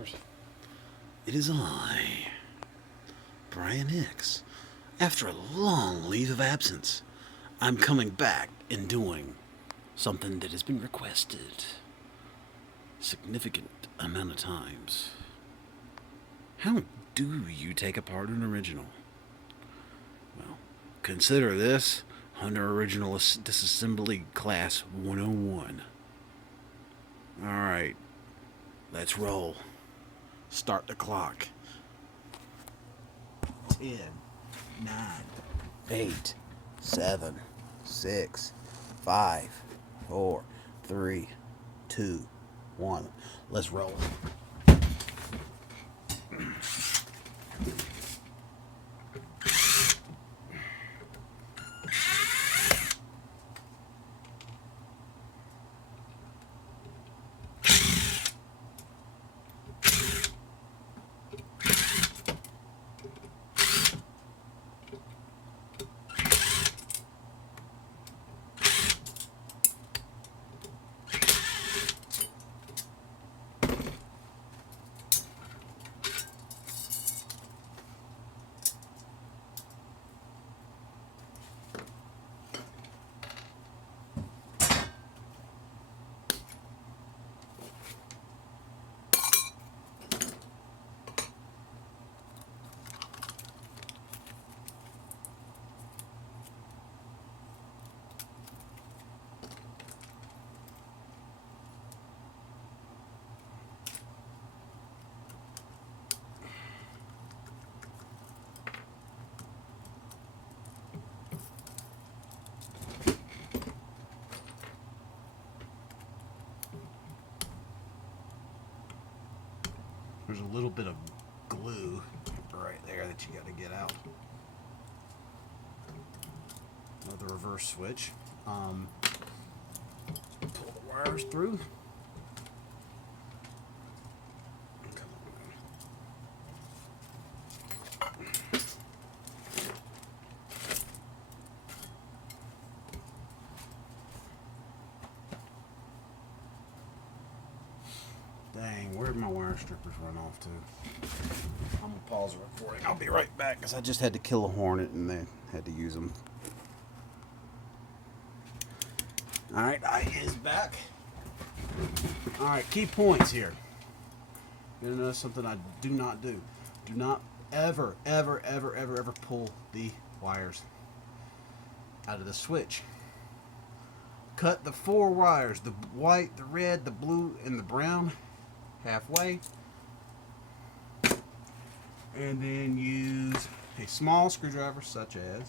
subscribers. It is I, Brian Hicks. After a long leave of absence, I'm coming back and doing something that has been requested a significant amount of times. How do you take apart an original? Well, consider this under Original Disassembly Class 101. Alright, let's roll. Start the clock. 10, 9, 8, 7, 6, 5, 4, 3, 2, 1. Let's roll. There's a little bit of glue right there that you got to get out. Another reverse switch. Pull the wires through. Dang, where'd my wire strippers run off to? I'm gonna pause the recording. I'll be right back because I just had to kill a hornet and they had to use them. Alright, I is back. Alright, key points here. You're gonna notice something I do not do. Do not ever pull the wires out of the switch. Cut the 4 wires, the white, the red, the blue, and the brown, halfway. And then use a small screwdriver such as,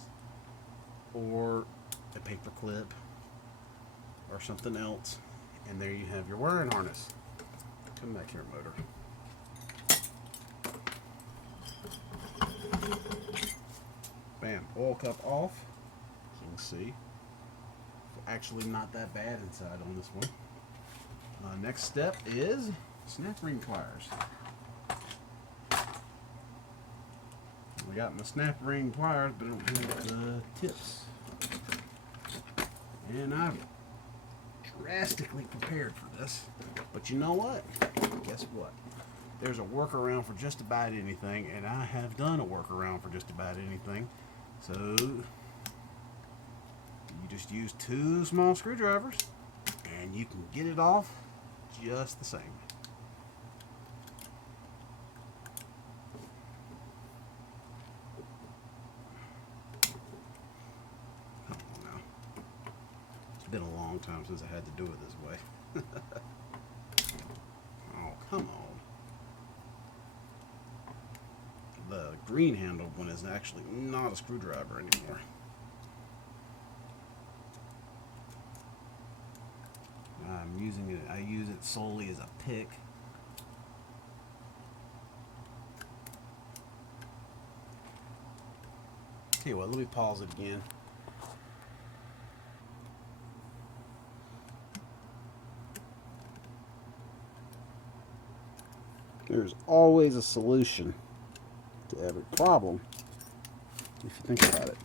or a paper clip, or something else. And there you have your wiring harness. Come back here, motor. Bam, oil cup off. As you can see, actually not that bad inside on this one. Next step is snap ring pliers. We got my snap ring pliers, but I don't have the tips. And I've drastically prepared for this. But you know what? Guess what? There's a workaround for just about anything, and I have done a workaround for just about anything. So you just use 2 small screwdrivers, and you can get it off just the same. Come on now. It's been a long time since I had to do it this way. Oh, come on. The green handled one is actually not a screwdriver anymore. I'm using it, I use it solely as a pick. Tell you what, let me pause it again. There's always a solution to every problem, if you think about it.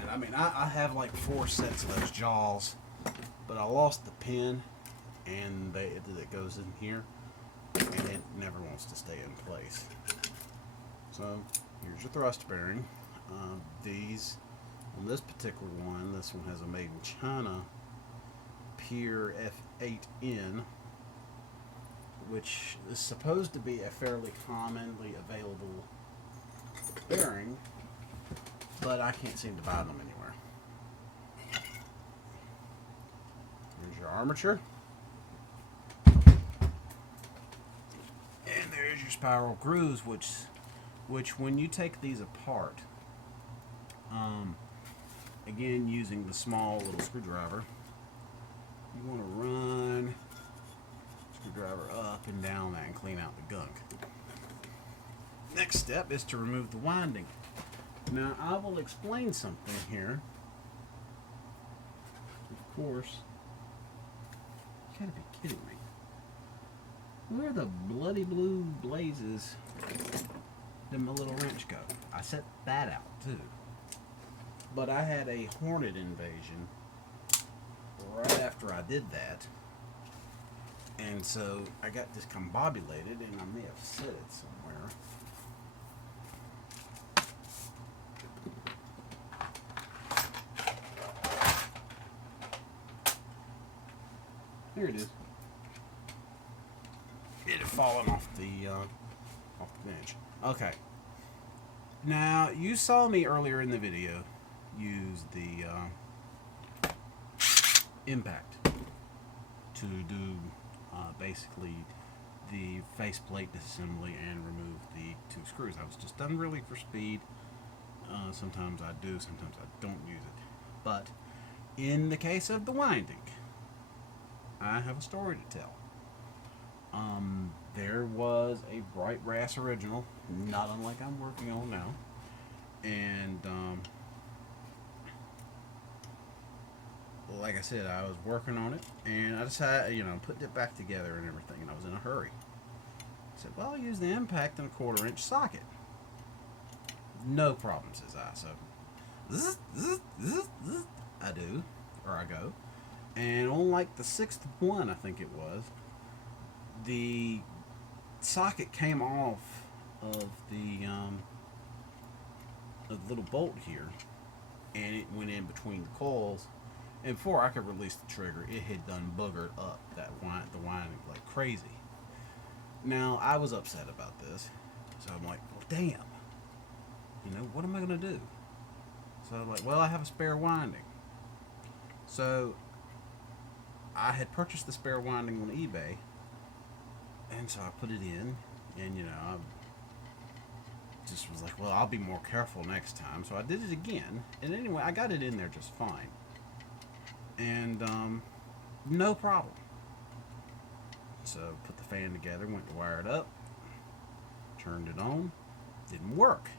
And I mean, I have like 4 sets of those jaws, but I lost the pin, and it goes in here. and it never wants to stay in place. So here's your thrust bearing. These, on this particular one, this one has a made in China Pier F8N, which is supposed to be a fairly commonly available bearing, but I can't seem to buy them anywhere. Here's your armature. And there's your spiral grooves, which when you take these apart, again using the small little screwdriver, you want to run screwdriver up and down that and clean out the gunk. Next step is to remove the winding. Now I will explain something here. Of course, you gotta be kidding me. Where the bloody blue blazes did my little wrench go? I set that out too. But I had a hornet invasion right after I did that. And so I got discombobulated and I may have set it somewhere. Here it is. It had fallen off the bench. Okay. Now you saw me earlier in the video use the impact to do basically the faceplate disassembly and remove the two screws. I was just done really for speed. Sometimes I do, sometimes I don't use it. But in the case of the winding, I have a story to tell. There was a bright brass original, not unlike I'm working on now, and like I said, I was working on it, and I decided, putting it back together and everything, and I was in a hurry. I said, well, I'll use the impact and a 1/4 inch socket. No problem, says I. So, I do, or I go, and on like the 6th one, I think it was, the socket came off of the little bolt here, and it went in between the coils. And before I could release the trigger, it had done boogered up the winding like crazy. Now I was upset about this, so I'm like, well, damn. What am I gonna do? So I'm like, well, I have a spare winding. So I had purchased the spare winding on eBay. And so I put it in, and I just was like, well, I'll be more careful next time. So I did it again, and anyway, I got it in there just fine. And no problem. So put the fan together, went to wire it up, turned it on, didn't work.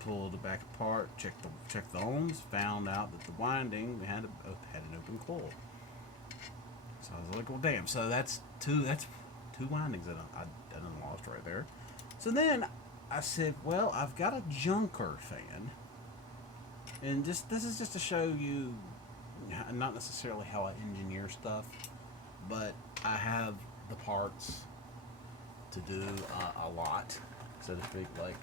Pulled it back apart, checked the ohms, found out that the winding had an open coil. So I was like, well, damn. So that's two windings that I done lost right there. So then I said, well, I've got a junker fan, and this is just to show you, not necessarily how I engineer stuff, but I have the parts to do a lot, so to speak. Like,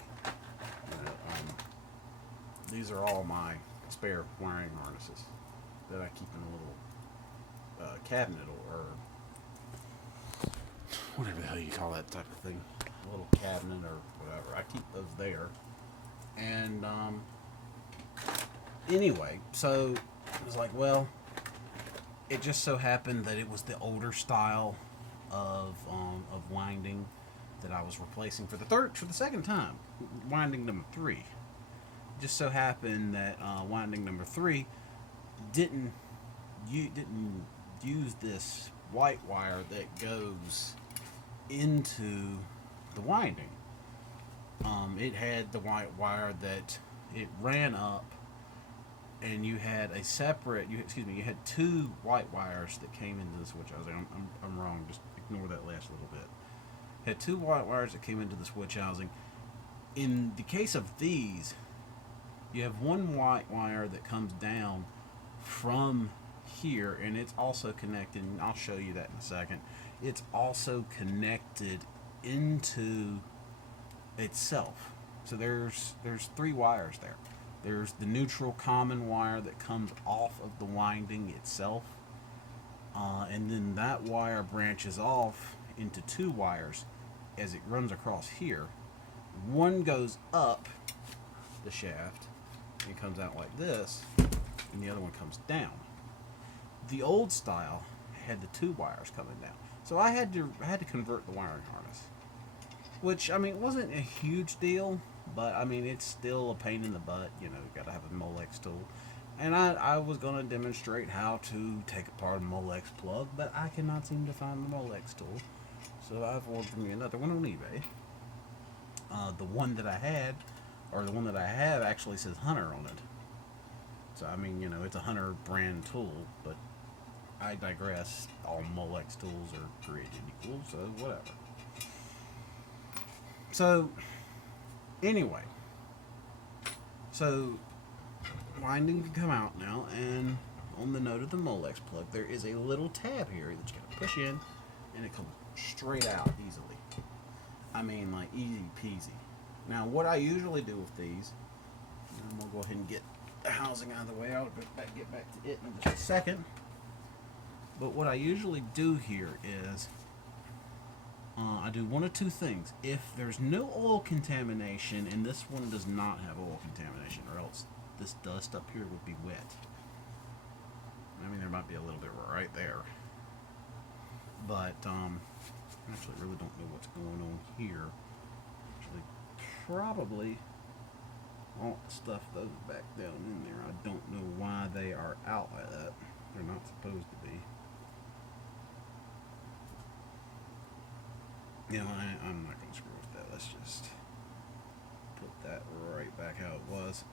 these are all my spare wiring harnesses that I keep in a little cabinet or whatever the hell you call that type of thing, a little cabinet or whatever. I keep those there. And anyway, so it was like, well, it just so happened that it was the older style of winding that I was replacing for the second time, winding number 3. It just so happened that winding number 3 didn't use this white wire that goes into the winding. It had the white wire that it ran up, and you had a separate. You had 2 white wires that came into the switch. I was like, I'm wrong. Just ignore that last little bit. Had 2 white wires that came into the switch housing. In the case of these, you have 1 white wire that comes down from here, and it's also connected, and I'll show you that in a second. it's also connected into itself. So there's three wires there. There's the neutral common wire that comes off of the winding itself, and then that wire branches off into two wires as it runs across here. One goes up the shaft and comes out like this, and the other one comes down. The old style had the two wires coming down, so I had to convert the wiring harness, which, I mean, it wasn't a huge deal, but I mean, it's still a pain in the butt. You got to have a Molex tool, and I was going to demonstrate how to take apart a Molex plug, but I cannot seem to find the Molex tool, so I've ordered me another one on eBay. The one that I had, or the one that I have, actually says Hunter on it. So, I mean, it's a Hunter brand tool, but I digress. All Molex tools are created equal, so whatever. So, anyway. So, winding can come out now, and on the note of the Molex plug, there is a little tab here that you gotta push in, and it comes straight out easily. I mean, like, easy peasy. Now, what I usually do with these, I'm gonna go ahead and get the housing out of the way. I'll get back to it in just a second. But what I usually do here is I do one of two things. If there's no oil contamination, and this one does not have oil contamination, or else this dust up here would be wet. I mean, there might be a little bit right there. But I actually really don't know what's going on here. Actually, probably all stuff those back down in there. I don't know why they are out like that. They're not supposed to be. I'm not going to screw with that. Let's just put that right back how it was.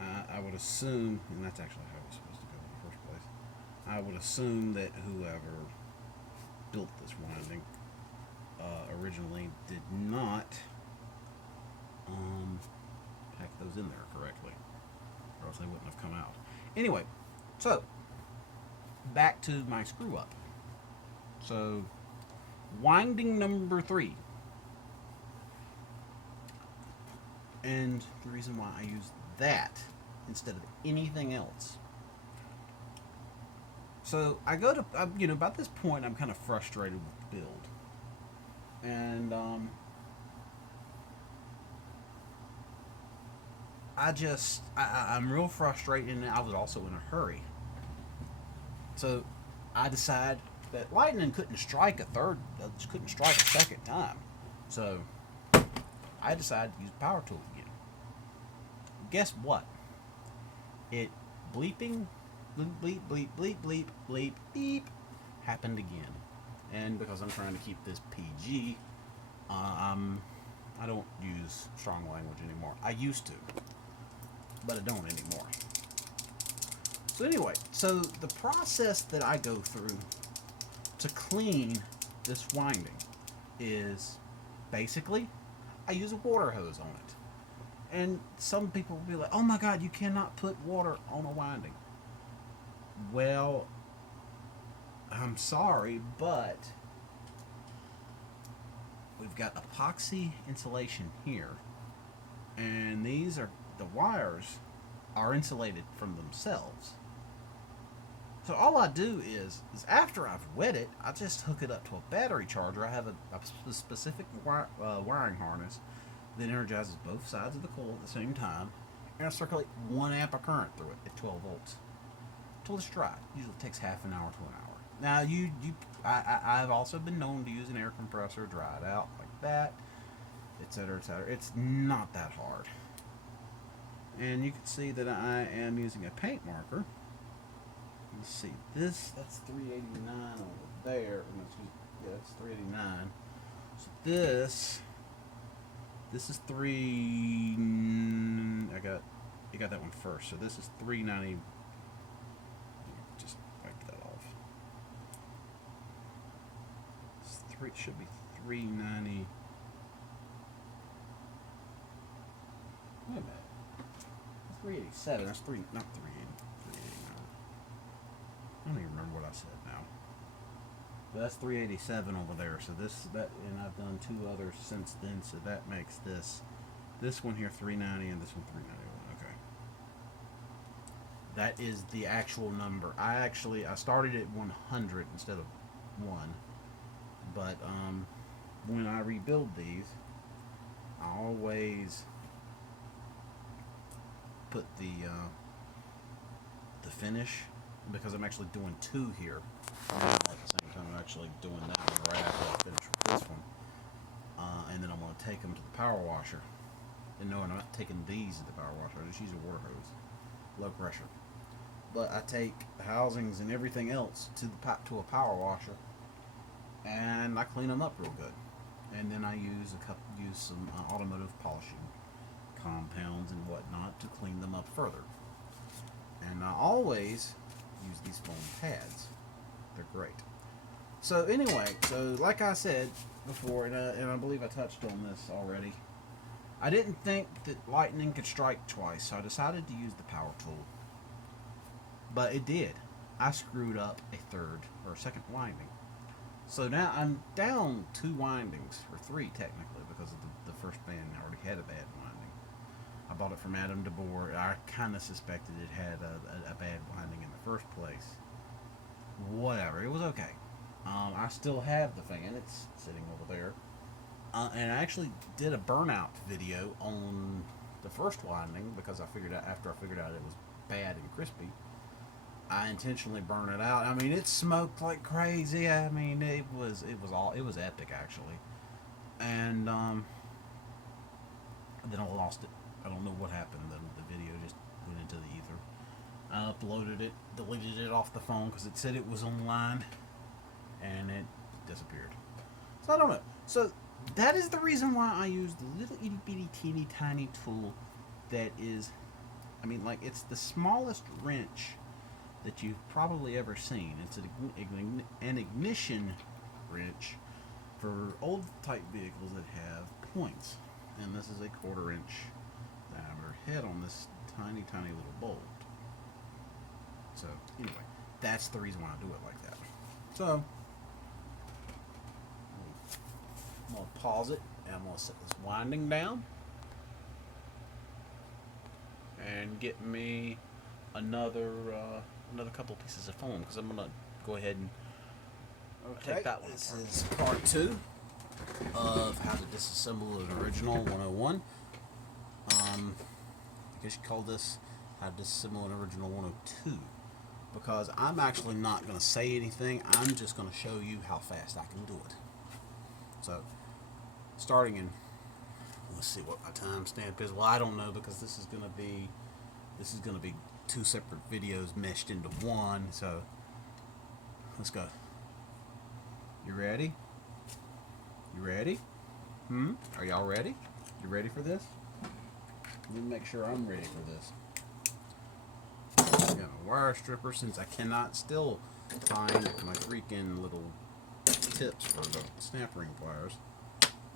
I would assume, and that's actually how it was supposed to go in the first place, I would assume that whoever built this winding originally did not pack those in there correctly, or else they wouldn't have come out. Anyway, so back to my screw up. So, winding number 3. And the reason why I use that instead of anything else. So, I go to, about this point, I'm kind of frustrated with the build. And, I'm real frustrated, and I was also in a hurry. So, I decide that lightning couldn't strike a second time. So, I decided to use the power tool again. Guess what? It bleeping, bleep, bleep, bleep, bleep, bleep, bleep, beep, happened again. And because I'm trying to keep this PG, I don't use strong language anymore. I used to, but I don't anymore. So anyway, so the process that I go through to clean this winding is basically I use a water hose on it. And some people will be like, oh my God, you cannot put water on a winding. Well, I'm sorry, but we've got epoxy insulation here, and the wires are insulated from themselves. So all I do is after I've wet it, I just hook it up to a battery charger. I have a specific wiring harness that energizes both sides of the coil at the same time, and I circulate 1 amp of current through it at 12 volts until it's dry. Usually takes half an hour to an hour. Now I've also been known to use an air compressor, dry it out like that, etc., etc. It's not that hard, and you can see that I am using a paint marker. Let's see, that's 389 over there. That's 389. So this is you got that one first. So this is 390. Just wipe that off. It should be 390. Wait a minute. 387. That's not 380. 389. I don't even remember what I said now. But that's 387 over there. So and I've done 2 others since then. So that makes this one here 390 and this one 391. Okay. That is the actual number. I started at 100 instead of 1. But when I rebuild these, I always put the finish, because I'm actually doing 2 here. And at the same time, I'm actually doing that one right after I finish with this one. And then I'm going to take them to the power washer. And no, I'm not taking these to the power washer. I just use a water hose, low pressure. But I take the housings and everything else to a power washer, and I clean them up real good. And then I use some automotive polishing compounds and whatnot to clean them up further. And I always use these foam pads. They're great. So anyway, like I said before, and I believe I touched on this already, I didn't think that lightning could strike twice, so I decided to use the power tool. But it did. I screwed up a second winding. So now I'm down 2 windings, or 3 technically, because of the first band already had a bad winding. I bought it from Adam DeBoer. I kind of suspected it had a bad winding in the first place. Whatever, it was okay. I still have the fan. It's sitting over there. And I actually did a burnout video on the first winding, because after I figured out it was bad and crispy, I intentionally burned it out. I mean, it smoked like crazy. I mean, it was epic actually. And then I lost it. I don't know what happened. The video just went into the ether. I uploaded it, deleted it off the phone because it said it was online, and it disappeared. So I don't know. So that is the reason why I use the little itty bitty teeny tiny tool that is, I mean, like, it's the smallest wrench that you've probably ever seen. It's an ignition wrench for old type vehicles that have points. And this is a 1/4 inch diameter head on this tiny little bolt. So anyway, that's the reason why I do it like that. So I'm going to pause it, and I'm going to set this winding down and get me another couple pieces of foam, because I'm going to go ahead and take that one. This is part 2 of how to disassemble an original 101. I guess you call this how to disassemble an original 102, because I'm actually not going to say anything. I'm just going to show you how fast I can do it. So, starting in, let's see what my timestamp is. Well, I don't know, because this is going to be 2 separate videos meshed into one. So let's go. You ready? You ready? Are y'all ready? You ready for this? Let me make sure I'm ready for this. I got my wire stripper, since I cannot still find my freaking little tips for the snap ring pliers.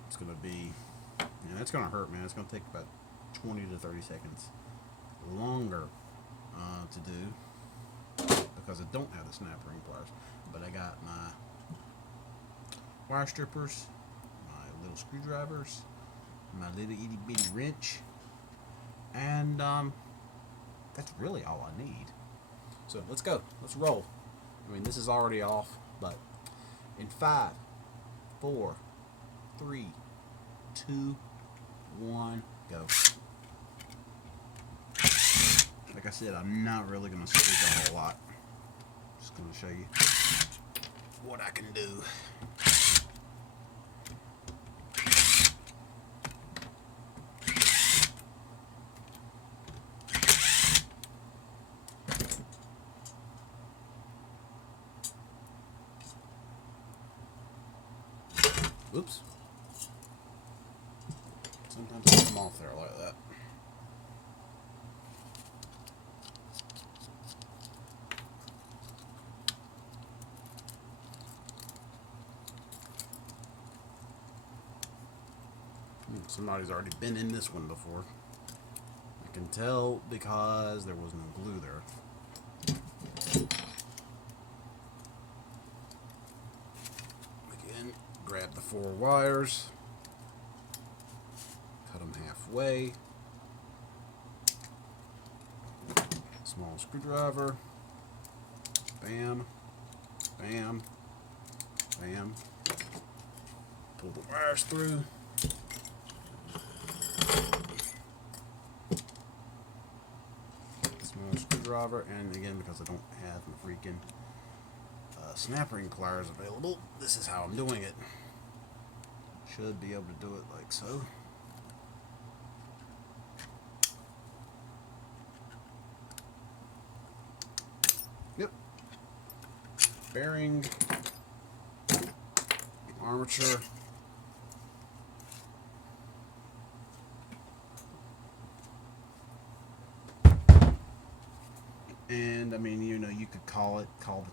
It's gonna be, and that's gonna hurt, man. It's gonna take about 20 to 30 seconds longer to do, because I don't have the snap ring pliers. But I got my wire strippers, my little screwdrivers, my little itty bitty wrench, and that's really all I need. So let's go. Let's roll. I mean, this is already off, but in 5, 4, 3, 2, 1, go. Like I said, I'm not really going to speak a whole lot. Just going to show you what I can do. Oops. Sometimes I come off there like that. Somebody's already been in this one before. I can tell because there was no glue there. 4 wires, cut them halfway, small screwdriver, bam, bam, bam, pull the wires through, small screwdriver, and again, because I don't have my freaking snap ring pliers available, this is how I'm doing it. Should be able to do it like so. Yep. Bearing, armature, and I mean, you know, you could call the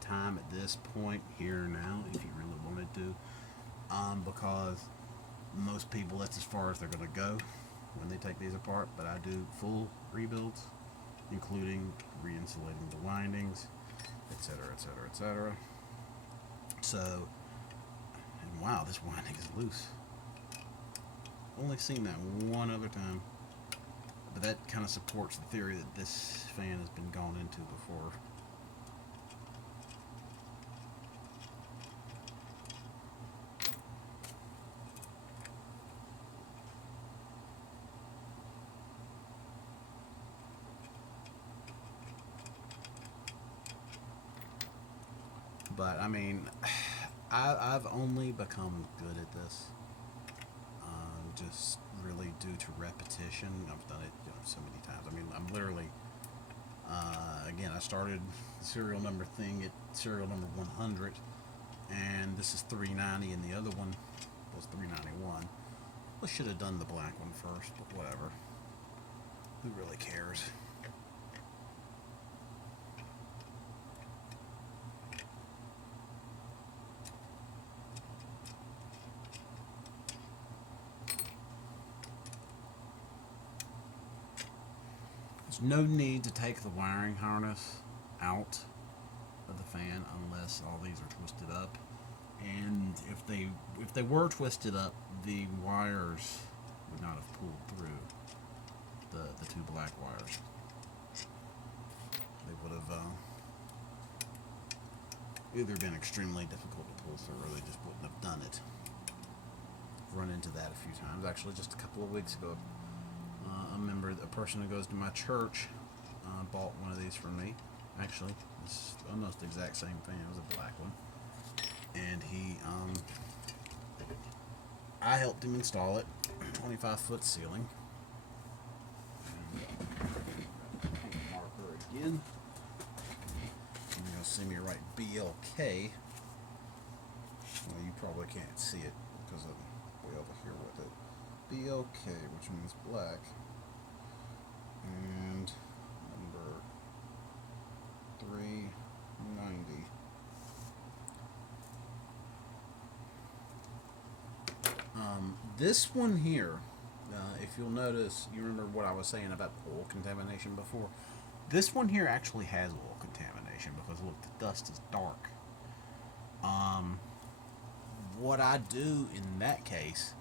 time at this point here now if you really wanted to, because most people, that's as far as they're going to go when they take these apart. But I do full rebuilds, including re-insulating the windings, etc., etc., etc. So, and wow, this winding is loose. Only seen that one other time, but that kind of supports the theory that this fan has been gone into before. But I mean, I've only become good at this just really due to repetition. I've done it, so many times. I mean, I'm literally again, I started the serial number thing at serial number 100, and this is 390, and the other one was 391. I should have done the black one first, but whatever. Who really cares? There's no need to take the wiring harness out of the fan unless all these are twisted up. And if they were twisted up, the wires would not have pulled through the 2 black wires. They would have either been extremely difficult to pull through, or they just wouldn't have done it. I've run into that a few times. Actually, just a couple of weeks ago, a person who goes to my church bought one of these for me. Actually, it's almost the exact same thing. It was a black one, and I helped him install it. 25-foot ceiling. Marker again. You're gonna see me write BLK. Well, you probably can't see it because I'm way over here with it. BLK, which means black, and number 390. This one here, if you'll notice, you remember what I was saying about oil contamination before. This one here actually has oil contamination because look, the dust is dark. What I do in that case,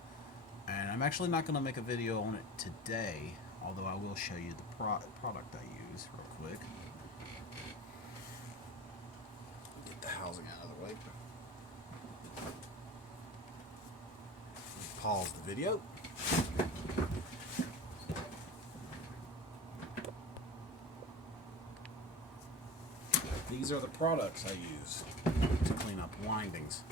and I'm actually not going to make a video on it today, although I will show you the product I use real quick. Get the housing out of the way. Pause the video. These are the products I use to clean up windings.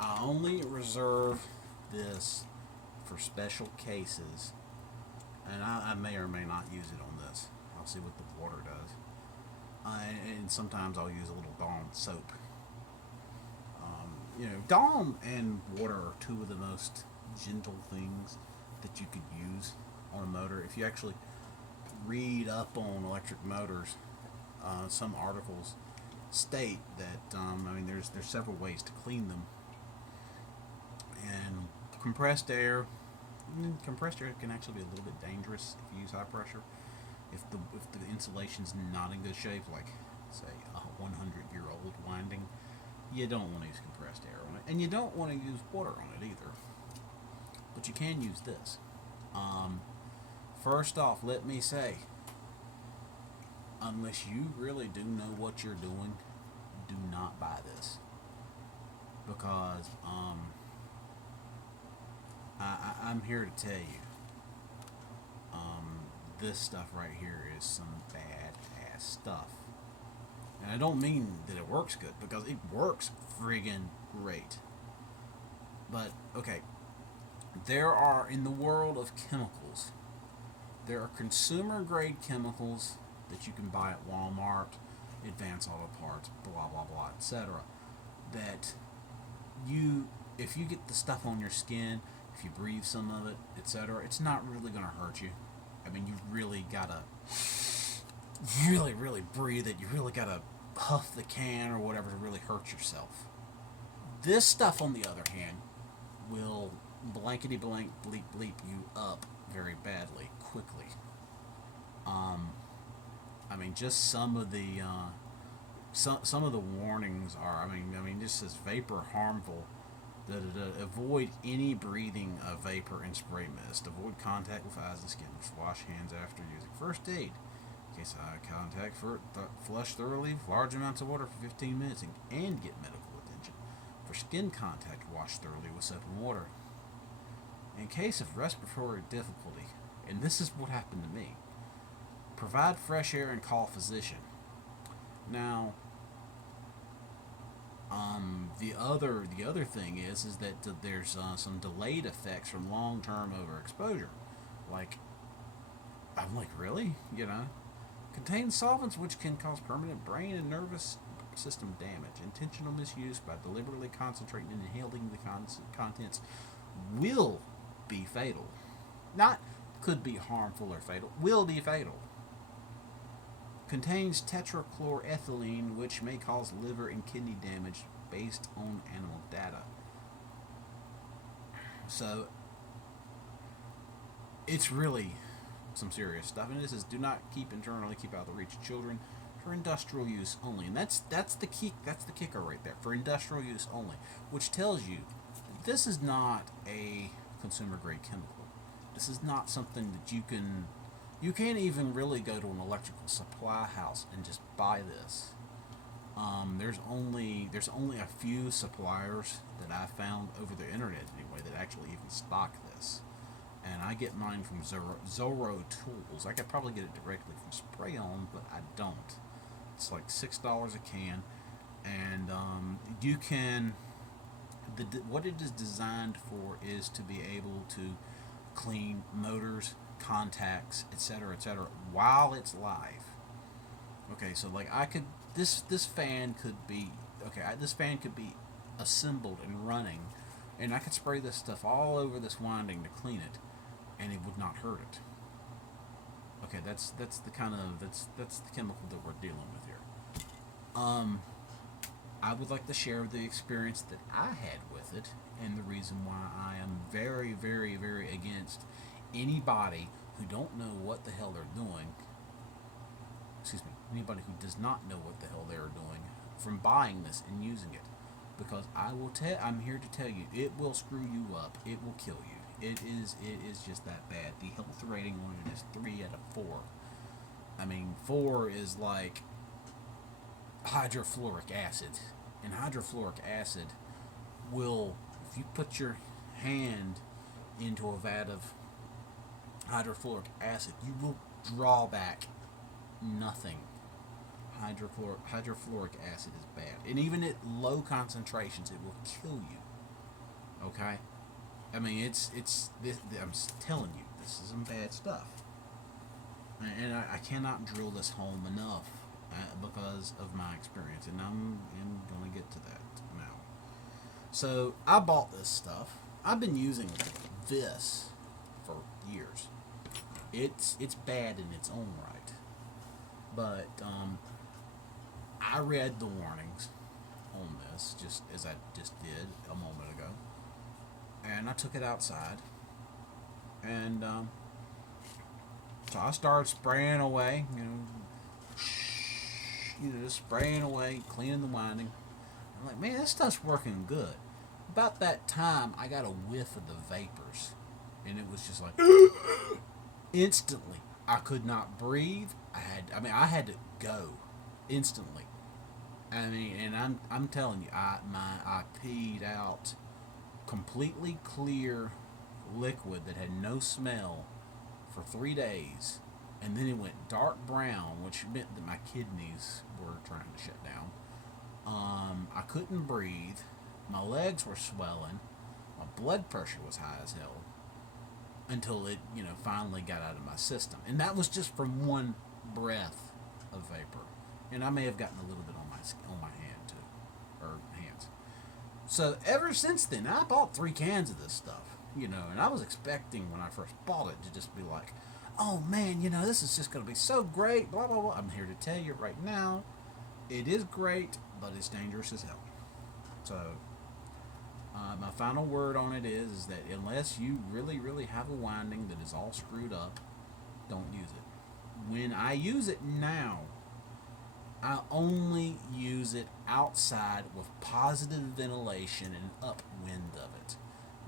I only reserve this for special cases, and I may or may not use it on this. I'll see what the water does. And sometimes I'll use a little Dawn soap. Dawn and water are 2 of the most gentle things that you could use on a motor. If you actually read up on electric motors, some articles state that there's several ways to clean them. And compressed air can actually be a little bit dangerous if you use high pressure. If the insulation's not in good shape, like say a 100-year-old winding, you don't want to use compressed air on it, and you don't want to use water on it either. But you can use this. Um, First off, let me say, unless you really do know what you're doing, do not buy this because I'm here to tell you, um, this stuff right here is some bad ass stuff. And I don't mean that it works good because it works friggin' great. But okay, there are in the world of chemicals, there are consumer grade chemicals that you can buy at Walmart, Advance Auto Parts, blah blah blah, etc. That you, if you get the stuff on your skin, if you breathe some of it, etc., it's not really gonna hurt you. I mean, you really gotta really breathe it. You really gotta huff the can or whatever to really hurt yourself. This stuff, on the other hand, will blankety blank bleep bleep you up very badly quickly. Um, I mean, just some of the warnings are. I mean, this says vapor harmful. Da, da, da. Avoid any breathing of vapor and spray mist. Avoid contact with eyes and skin. Wash hands after using first aid. In case of eye contact, flush thoroughly large amounts of water for 15 minutes and get medical attention. For skin contact, wash thoroughly with soap and water. In case of respiratory difficulty, and this is what happened to me, provide fresh air and call a physician. Now, the other thing is that there's some delayed effects from long term overexposure. Like, I'm like, really? You know, contains solvents which can cause permanent brain and nervous system damage. Intentional misuse by deliberately concentrating and inhaling the contents will be fatal. Not could be harmful or fatal, will be fatal. Contains tetrachloroethylene, which may cause liver and kidney damage based on animal data. So, it's really some serious stuff. And this is do not keep internally, keep out of the reach of children, for industrial use only. And that's the key. That's the kicker right there. For industrial use only, which tells you this is not a consumer grade chemical. This is not something that you can't even really go to an electrical supply house and just buy this. There's only a few suppliers that I found over the internet anyway that actually even stock this, and I get mine from Zorro Tools. I could probably get it directly from Spray On, but I don't. It's like $6 a can, and you can. What it is designed for is to be able to clean motors, contacts, etc., while it's live. Okay, so like I could this fan could be this fan could be assembled and running, and I could spray this stuff all over this winding to clean it, and it would not hurt it. Okay, that's the chemical that we're dealing with here. Um, I would like to share the experience that I had with it, and the reason why I am very, very, very against anybody who don't know what the hell they're doing. Excuse me, anybody who does not know what the hell they are doing from buying this and using it, because I'm here to tell you, it will screw you up. It will kill you. It is just that bad. The health rating on it is 3 out of 4. I mean, 4 is like hydrofluoric acid, and hydrofluoric acid will, if you put your hand into a vat of hydrofluoric acid, you will draw back nothing. Hydrofluoric acid is bad, and even at low concentrations, it will kill you. Okay, I mean it's this. I'm telling you, this is some bad stuff, and I cannot drill this home enough because of my experience, and I'm gonna get to that now. So I bought this stuff. I've been using this for years. It's bad in its own right, but I read the warnings on this just as I just did a moment ago, and I took it outside, and so I started spraying away, just spraying away, cleaning the winding, I'm like, man, this stuff's working good. About that time, I got a whiff of the vapors, and it was just like instantly. I could not breathe. I had to go instantly. I mean, and I'm telling you, I peed out completely clear liquid that had no smell for 3 days, and then it went dark brown, which meant that my kidneys were trying to shut down. I couldn't breathe. My legs were swelling. My blood pressure was high as hell until it, finally got out of my system, and that was just from one breath of vapor. And I may have gotten a little bit on my hand too, or hands. So ever since then, I bought 3 cans of this stuff, and I was expecting when I first bought it to just be like, oh man, this is just going to be so great, blah, blah, blah. I'm here to tell you right now, it is great, but it's dangerous as hell. So, my final word on it is that unless you really, really have a winding that is all screwed up, don't use it. When I use it now, I only use it outside with positive ventilation and upwind of it,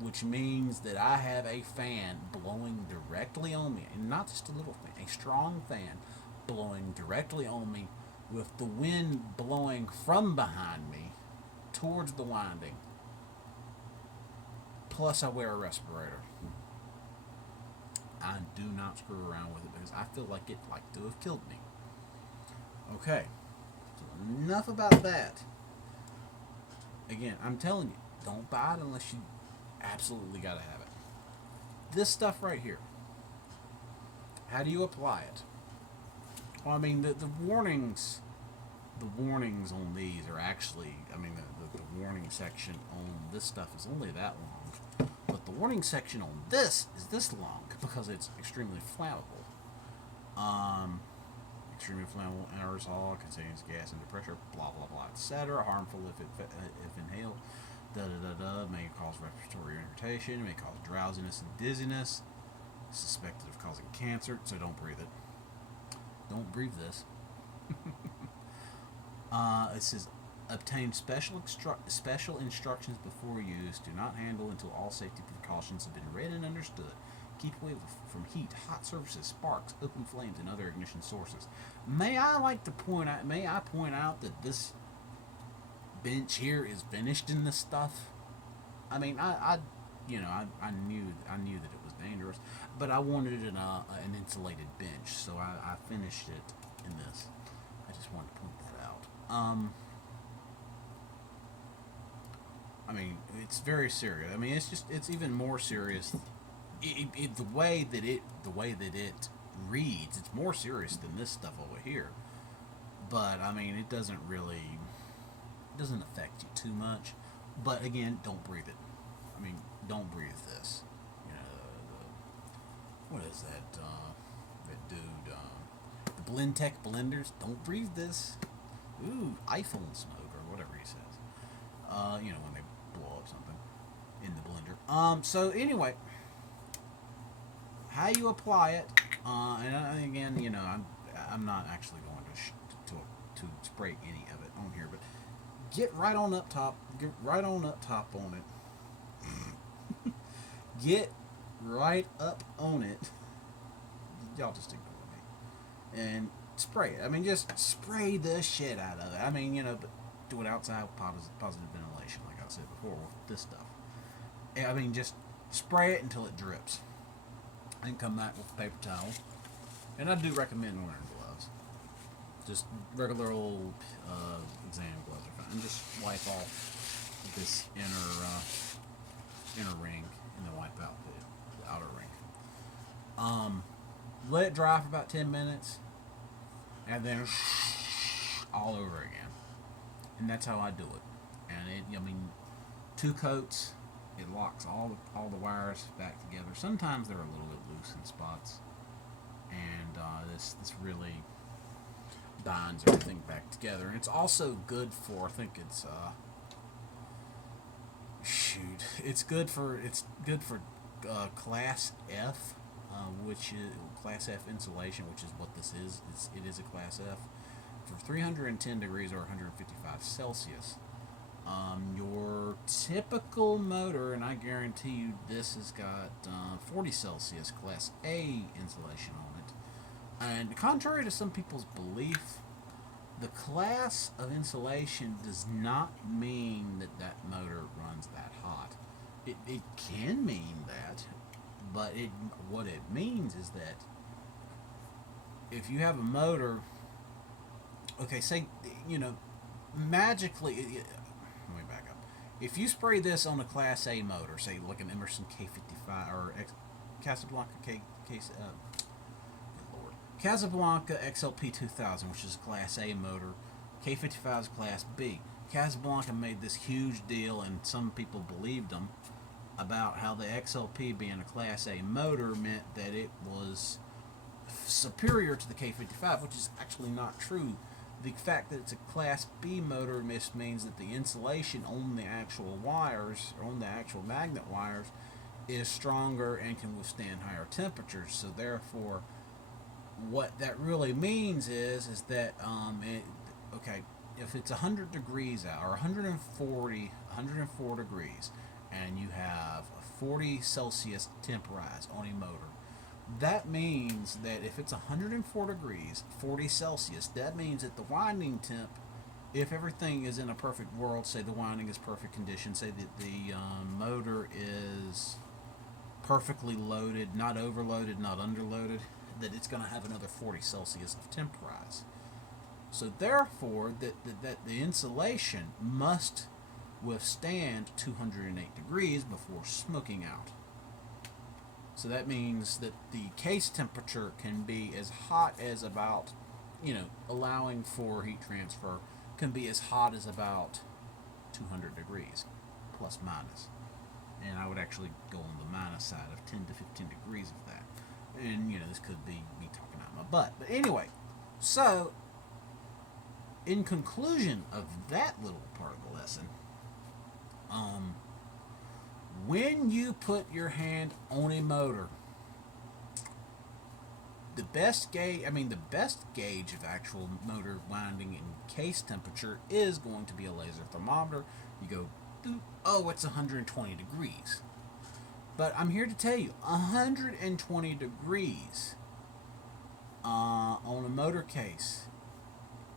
which means that I have a fan blowing directly on me, and not just a little fan, a strong fan blowing directly on me with the wind blowing from behind me towards the winding. Plus I wear a respirator. I do not screw around with it because I feel like it like to have killed me. Okay, so enough about that. Again, I'm telling you, don't buy it unless you absolutely gotta have it. This stuff right here, how do you apply it? Well, I mean, the warnings on these are actually, the warning section on this stuff is only that long, but the warning section on this is this long because it's extremely flammable. Extremely flammable aerosol contains gas under pressure, blah blah blah, etc. Harmful if inhaled. May cause respiratory irritation, may cause drowsiness and dizziness. Suspected of causing cancer, so don't breathe it. Don't breathe this. It says, obtain special instructions before use. Do not handle until all safety precautions have been read and understood. Keep away from heat, hot surfaces, sparks, open flames, and other ignition sources. May I point out that this bench here is finished in this stuff? I mean, I knew that it was dangerous, but I wanted an insulated bench, so I finished it in this. I just wanted to point that out. It's very serious. It's even more serious. The way that it reads, it's more serious than this stuff over here. But it doesn't affect you too much. But again, don't breathe it. Don't breathe this. What is that? That dude, the Blendtec blenders. Don't breathe this. Ooh, iPhone smoke or whatever he says. When they blow up something in the blender. So anyway, how you apply it, and again, I'm not actually going to spray any of it on here, but get right on up top on it. Get right up on it. Y'all just ignore me. And spray it. Just spray the shit out of it. But do it outside with positive ventilation, like I said before, with this stuff. Just spray it until it drips. And come back with a paper towel. And I do recommend wearing gloves. Just regular old exam gloves are fine. And just wipe off this inner ring and then wipe out the outer ring. Let it dry for about 10 minutes. And then all over again. And that's how I do it. And 2 coats, it locks all the wires back together. Sometimes they're a little bit loose in spots. And this really binds everything back together. And it's also good for, I think it's it's good for Class F, which is Class F insulation, which is what this is. It is a Class F for 310 degrees or 155 Celsius. Your typical motor, and I guarantee you this has got 40 Celsius Class A insulation on it. And contrary to some people's belief, the class of insulation does not mean that that motor runs that hot. It can mean that, but what it means is that if you have a motor, okay, say, magically, let me back up. If you spray this on a Class A motor, say like an Emerson K55 or Casablanca good Lord, Casablanca XLP 2000, which is a Class A motor, K55 is Class B. Casablanca made this huge deal, and some people believed them, about how the XLP being a Class A motor meant that it was superior to the K55, which is actually not true. The fact that it's a Class B motor means that the insulation on the actual wires, or on the actual magnet wires, is stronger and can withstand higher temperatures. So therefore, what that really means is that if it's 100 degrees out, or 104 degrees, and you have a 40 Celsius temp rise on a motor, that means that if it's 104 degrees, 40 Celsius, that means that the winding temp, if everything is in a perfect world, say the winding is perfect condition, say that the motor is perfectly loaded, not overloaded, not underloaded, that it's going to have another 40 Celsius of temp rise. So therefore, that the insulation must withstand 208 degrees before smoking out. So that means that the case temperature can be as hot as about, allowing for heat transfer, can be as hot as about 200 degrees, plus minus. And I would actually go on the minus side of 10 to 15 degrees of that. And, this could be me talking out my butt. But anyway, so, in conclusion of that little part of the lesson, when you put your hand on a motor, the best gauge of actual motor winding and case temperature is going to be a laser thermometer. You go, oh, it's 120 degrees. But I'm here to tell you, 120 degrees on a motor case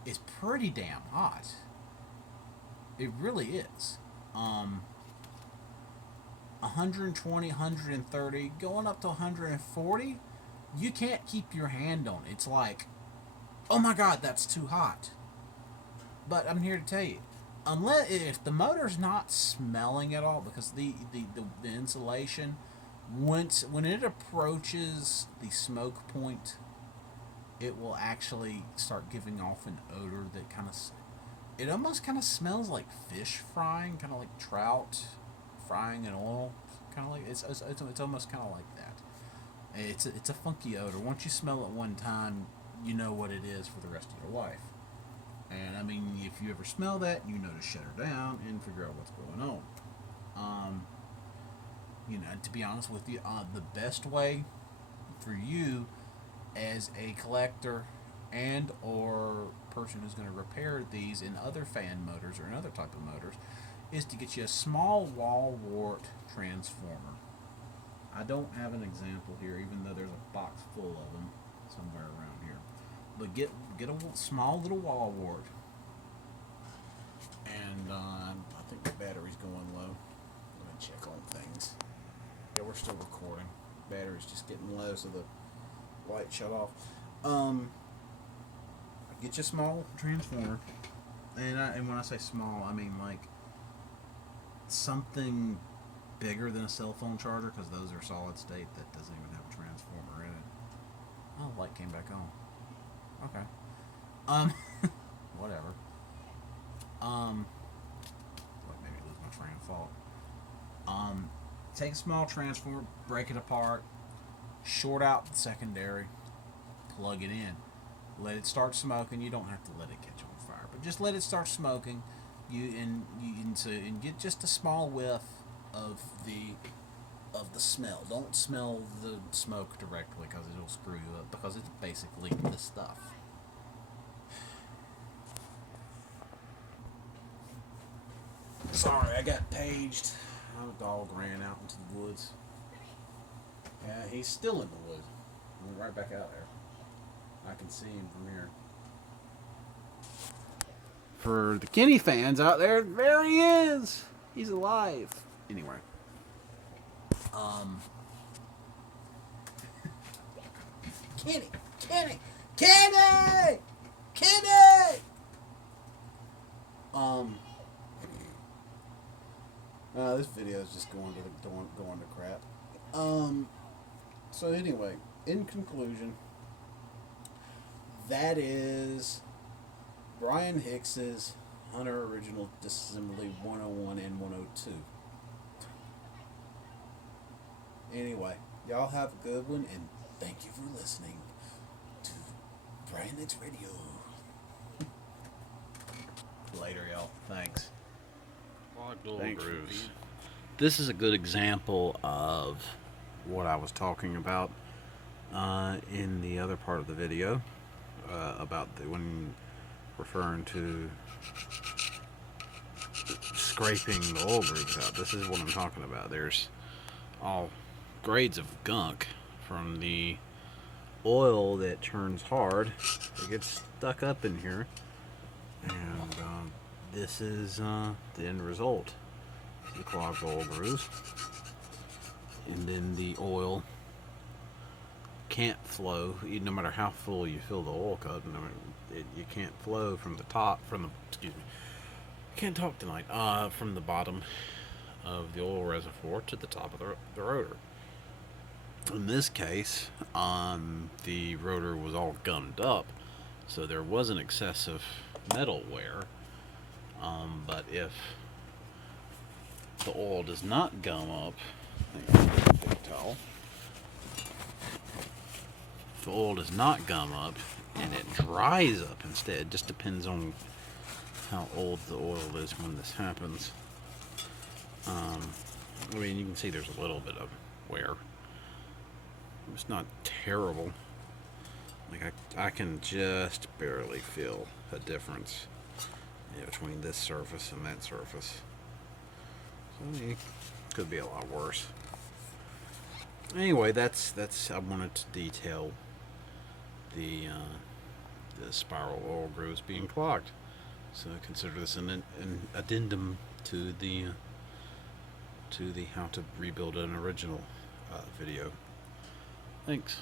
is pretty damn hot. It really is. 120, 130, going up to 140, you can't keep your hand on it. It's like, oh my God, that's too hot. But I'm here to tell you, if the motor's not smelling at all, because the insulation, when it approaches the smoke point, it will actually start giving off an odor that it almost kind of smells like fish frying, kind of like trout frying in oil, kind of like it's almost kind of like that. It's a funky odor. Once you smell it one time, you know what it is for the rest of your life. And I mean, if you ever smell that, you know to shut her down and figure out what's going on. To be honest with you, the best way for you as a collector and or person who's going to repair these in other fan motors or in other type of motors is to get you a small wall wart transformer. I don't have an example here, even though there's a box full of them somewhere around here. But get a small little wall wart, and I think the battery's going low. Let me check on things. Yeah, we're still recording. Battery's just getting low, so the light shut off. Get you a small transformer, and when I say small, I mean like something bigger than a cell phone charger, because those are solid state that doesn't even have a transformer in it. Oh, the light came back on. Okay. Whatever. Maybe lose my train of thought. Take a small transformer, break it apart, short out the secondary, plug it in, let it start smoking. You don't have to let it catch on fire, but just let it start smoking. And get just a small whiff of the smell. Don't smell the smoke directly, because it'll screw you up, because it's basically the stuff. Sorry, I got paged. My dog ran out into the woods. Yeah, he's still in the woods. He went right back out there. I can see him from here. For the Kenny fans out there he is. He's alive. Anyway. Kenny! Kenny! Kenny! Kenny! This video is just going to crap. So anyway, in conclusion, that is Brian Hicks's Hunter Original Disassembly 101 and 102. Anyway, y'all have a good one, and thank you for listening to Brian Hicks Radio. Later, y'all. Thanks. Thanks. This is a good example of what I was talking about in the other part of the video about when referring to scraping the oil grooves out. This is what I'm talking about. There's all grades of gunk from the oil that turns hard. It gets stuck up in here, and this is the end result. The clogged oil grooves, and then the oil can't flow. No matter how full you fill the oil cup, you can't flow from the top. Excuse me. Can't talk tonight. From the bottom of the oil reservoir to the top of the rotor. In this case, the rotor was all gummed up, so there wasn't excessive metal wear. But if the oil does not gum up, if the oil does not gum up and it dries up instead, it just depends on how old the oil is when this happens. I mean, you can see there's a little bit of wear. It's not terrible. Like I can just barely feel a difference between this surface and that surface. So it could be a lot worse. Anyway, that's I wanted to detail the spiral oil grooves being clogged. So consider this an addendum to the how to rebuild an original video. Thanks.